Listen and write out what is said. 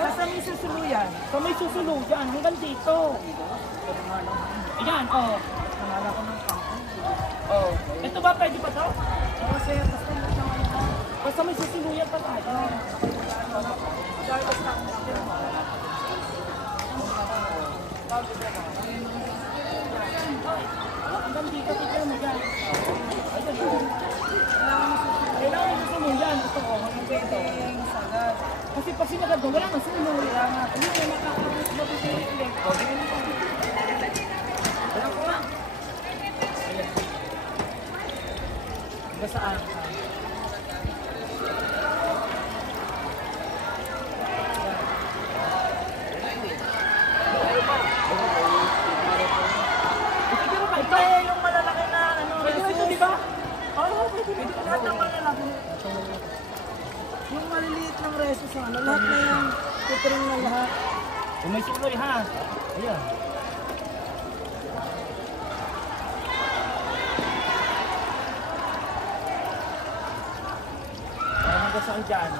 Nasa may susuluyan. Sa may susuluyan, hanggang dito. Ayan, oh. Nalala ko ng pangko. Oh. Ito ba, pwede pa to? Oo, sir. Basta mo siya ano. Basta may susuluyan pa tayo. Hanggang dito, tignan mo dyan. Ayun. Kailangan mo susuluyan. Ito, oh, hanggang dito. Sagad. Kasi pag sinagad mo, wala nang sumunod. Kaya nga. Ano yung makakabot ba ito sa ulit? Wala ko lang. Hanggang saan? Ito eh, yung malalaki na ano. Pwede na ito, di ba? Oo, pwede na. Lahat ng malalaki. Yung maliliit ng reso sa ano, lahat na yan. Tutring na lahat. Kung may suloy ha. Ayan. Hanggang saan dyan?